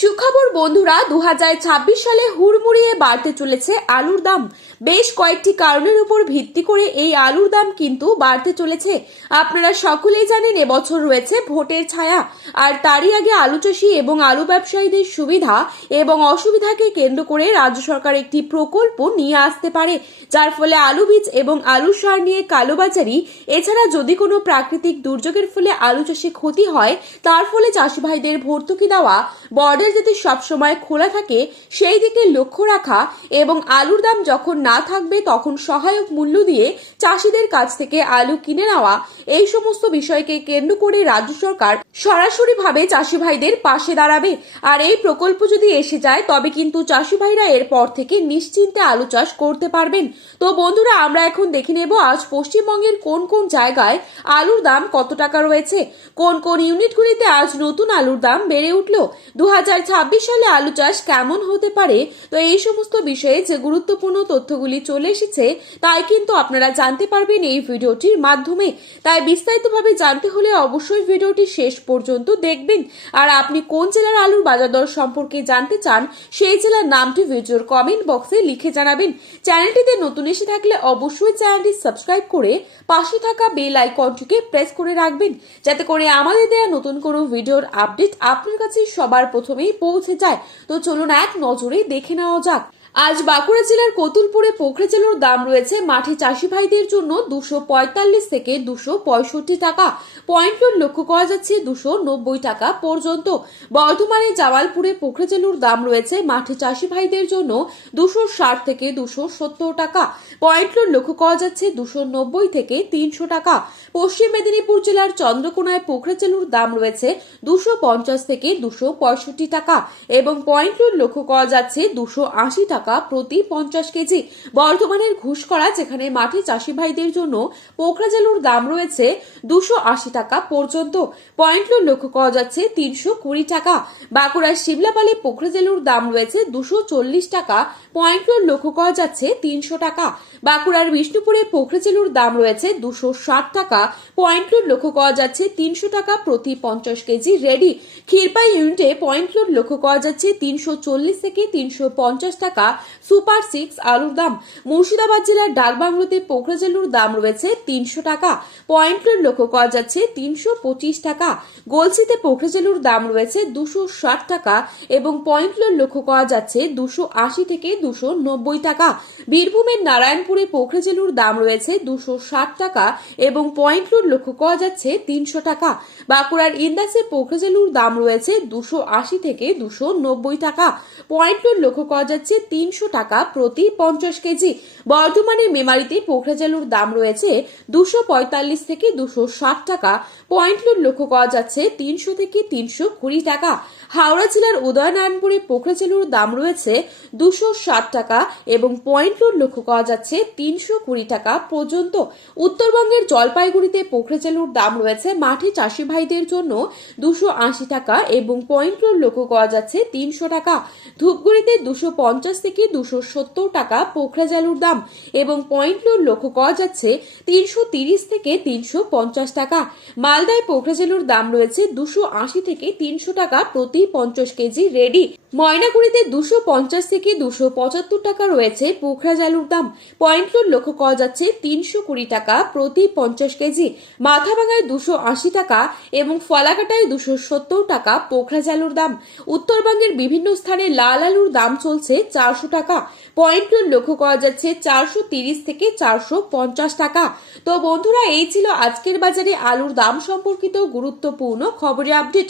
সুখবর বন্ধুরা, 2026 সালে হুড়মুড়িয়ে বাড়তে চলেছে আলুর দাম। বেশ কয়েকটি কারণের উপর ভিত্তি করে এই আলুর দাম কিন্তু বাড়তে চলেছে। আপনারা সকলেই জানেন এবছর রয়েছে ভোটের ছায়া, আর তারই আগে আলু চাষি এবং আলু ব্যবসায়ীদের সুবিধা এবং অসুবিধাকে কেন্দ্র করে রাজ্য সরকার একটি প্রকল্প নিয়ে আসতে পারে, যার ফলে আলু বীজ এবং আলু সার নিয়ে কালোবাজারি, এছাড়া যদি কোনো প্রাকৃতিক দুর্যোগের ফলে আলু চাষে ক্ষতি হয় তার ফলে চাষি ভাইদের ভর্তুকি দেওয়া, বর্ডার যাতে সবসময় খোলা থাকে সেই দিকে লক্ষ্য রাখা এবং আলুর দাম যখন না থাকবে তখন সহায়ক মূল্য দিয়ে চাষিদের কাছ থেকে আলু কিনে নেওয়া, এই সমস্ত বিষয়কে কেন্দ্র করে রাজ্য সরকার সরাসরি ভাবে চাষি ভাইদের পাশে দাঁড়াবে। আর এই প্রকল্প যদি এসে যায় তবে কিন্তু চাষি ভাইরা এরপর থেকে নিশ্চিন্তে আলু চাষ করতে পারবেন। তো বন্ধুরা, আমরা এখন দেখে নেব আজ পশ্চিমবঙ্গের কোন কোন জায়গায় আলুর দাম কত টাকা রয়েছে, কোন কোন ইউনিটগুলিতে আজ নতুন আলুর দাম বেড়ে উঠলো, 2026 সালে আলু চাষ কেমন হতে পারে। তো এই সমস্ত বিষয়ে যে গুরুত্বপূর্ণ তথ্যগুলি চলে এসেছে তাই কিন্তু আপনারা জানতে পারবেন এই ভিডিওটির মাধ্যমে। তাই বিস্তারিতভাবে জানতে হলে অবশ্যই ভিডিওটি শেষ পর্যন্ত দেখবেন। আর আপনি কোন জেলার আলুর বাজার দর সম্পর্কে জানতে চান সেই জেলার নামটি ভিডিওর কমেন্ট বক্সে লিখে জানাবেন। চ্যানেলটিতে নতুন এসে থাকলে অবশ্যই চ্যানেলটি সাবস্ক্রাইব করে পাশে থাকা বেল আইকনটিকে প্রেস করে রাখবেন, যাতে করে আমাদের দেয়া নতুন কোনো ভিডিওর আপডেট আপনার কাছে সবার প্রথমেই পৌঁছে যায়। তো চলুন এক নজরে দেখে নেওয়া যাক। আজ বাঁকুড়া জেলার কতুলপুরে পোখরে চালুর দাম রয়েছে মাঠে চাষি ভাইদের জন্য 245 থেকে 265 টাকা, পয়েন্ট লোড লক্ষ্য করা যাচ্ছে 290 টাকা পর্যন্ত। বর্ধমানে জামালপুরে পোখরে চালুর দাম রয়েছে মাঠে চাষি ভাইদের জন্য 260 থেকে 270 টাকা, পয়েন্ট লোড লক্ষ্য করা যাচ্ছে 290 থেকে 300 টাকা। পশ্চিম মেদিনীপুর জেলার চন্দ্রকোনায় পোখরে চালুর দাম রয়েছে 250 থেকে 265 টাকা এবং পয়েন্ট লোড লক্ষ্য করা যাচ্ছে 280 টাকা প্রতি 50 কেজি। বর্ধমানের ঘুষকরা, যেখানে মাঠে চাষি ভাইদের জন্য পোখরা চালুর দাম রয়েছে 280 টাকা পর্যন্ত, পয়েন্ট লোড লক্ষ্য করা যাচ্ছে 320 টাকা। বাঁকুড়ার শিমলাপালে পোখরা চালুর দাম রয়েছে 240 টাকা, পয়েন্ট লোড লক্ষ্য করা যাচ্ছে 300 টাকা। বাঁকুড়ার বিষ্ণুপুরে পোখরা চালুর দাম রয়েছে 260 টাকা, পয়েন্ট লোড লক্ষ্য করা যাচ্ছে 300 টাকা প্রতি 50 কেজি রেডি। ক্ষীরপাই ইউনিটে পয়েন্ট লোড লক্ষ্য করা যাচ্ছে 340 থেকে 350 টাকা সুপার 6 আলুর দাম। মুর্শিদাবাদ জেলার ডাকবাংলোতে পোখরা চালুর দাম রয়েছে 300 টাকা, পয়েন্ট লোড লক্ষ্য করা যাচ্ছে 325 টাকা। গলসিতে পোখরা চালুর দাম রয়েছে 260 টাকা এবং পয়েন্ট লোড লক্ষ্য করা যাচ্ছে 280 থেকে 290 টাকা। বীরভূমের নারায়ণপুরে পোখরা চালুর দাম রয়েছে 260 টাকা এবং পয়েন্ট লোড লক্ষ্য করা যাচ্ছে 300 টাকা। বাঁকুড়ার ইন্দাসে পোখরা চালুর দাম রয়েছে 280 থেকে 290 টাকা, পয়েন্ট লোড লক্ষ্য করা যাচ্ছে 300 টাকা প্রতি 50 কেজি। বর্ধমানের মেমারিতে পোখরা চালুর দাম রয়েছে 245 থেকে 260 টাকা, পয়েন্ট লোড লক্ষ্য করা যাচ্ছে 300 থেকে 320 টাকা। হাওড়া জেলার উদয়নারায়ণপুরে পোখরা চালুর দাম রয়েছে 260 টাকা এবং পয়েন্ট লোড লক্ষ্য করা যাচ্ছে 320 টাকা পর্যন্ত। উত্তরবঙ্গের জলপাইগুড়িতে পোখরা চালুর দাম রয়েছে মাঠে চাষি ভাইদের জন্য 280 টাকা এবং পয়েন্ট লোড লক্ষ্য করা যাচ্ছে 300 টাকা। ধূপগুড়িতে 250 থেকে 270 টাকা পোখরা চালুর দাম এবং পয়েন্ট লোড লক্ষ্য করা যাচ্ছে 330 থেকে 350 টাকা। মালদায় পোখরা চালুর দাম রয়েছে 280 থেকে 300 টাকা প্রতি 50 কেজি রেডি। ময়নাগুড়িতে 250 থেকে 275 টাকা রয়েছে পোখরা চালুর দাম, পয়েন্ট লোড লক্ষ্য করা যাচ্ছে 320 টাকা প্রতি 50 কেজি। মাথাভাঙায় 280 টাকা এবং ফলাকাটায় 270 টাকা পোখরা চালুর দাম। উত্তরবঙ্গের বিভিন্ন স্থানে লাল আলুর দাম চলছে 400 টাকা, পয়েন্ট লোড লক্ষ্য করা যাচ্ছে 430 থেকে 450 টাকা। তো বন্ধুরা, এই ছিল আজকের বাজারে আলুর দাম সম্পর্কিত গুরুত্বপূর্ণ খবরের আপডেট।